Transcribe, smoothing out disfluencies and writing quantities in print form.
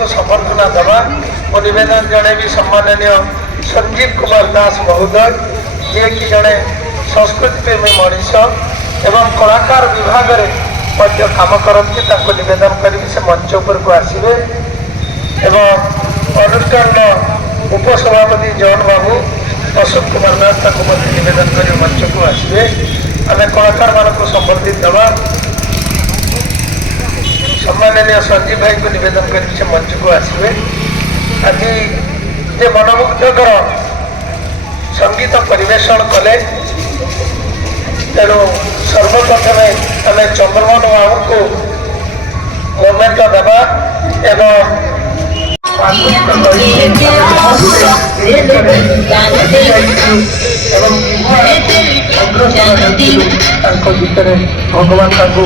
को समर्थन देवा और निवेदन जनइबी सम्माननीय संजीव कुमार दास महोदय जी कि जड़े संस्कृति प्रेमी मनीष एवं कलाकार विभाग में काम करती निवेदन करी से मंच उपर को आसवे एवं अनुष्ठान उपसभापति जॉन बाबू अशोक कुमार दास निवेदन कर मंच को आसवे आम कलाकार मान को संबर्धित देवा सम्माननीय संजीव भाई को निवेदन कर से मंच को आसवे आज जे मनमुग्धकर संगीत परिवेशन कले तेणु सर्वप्रथमे आम चंद्रमोहन बाबू को मोमेंट देवा एवं भगवान को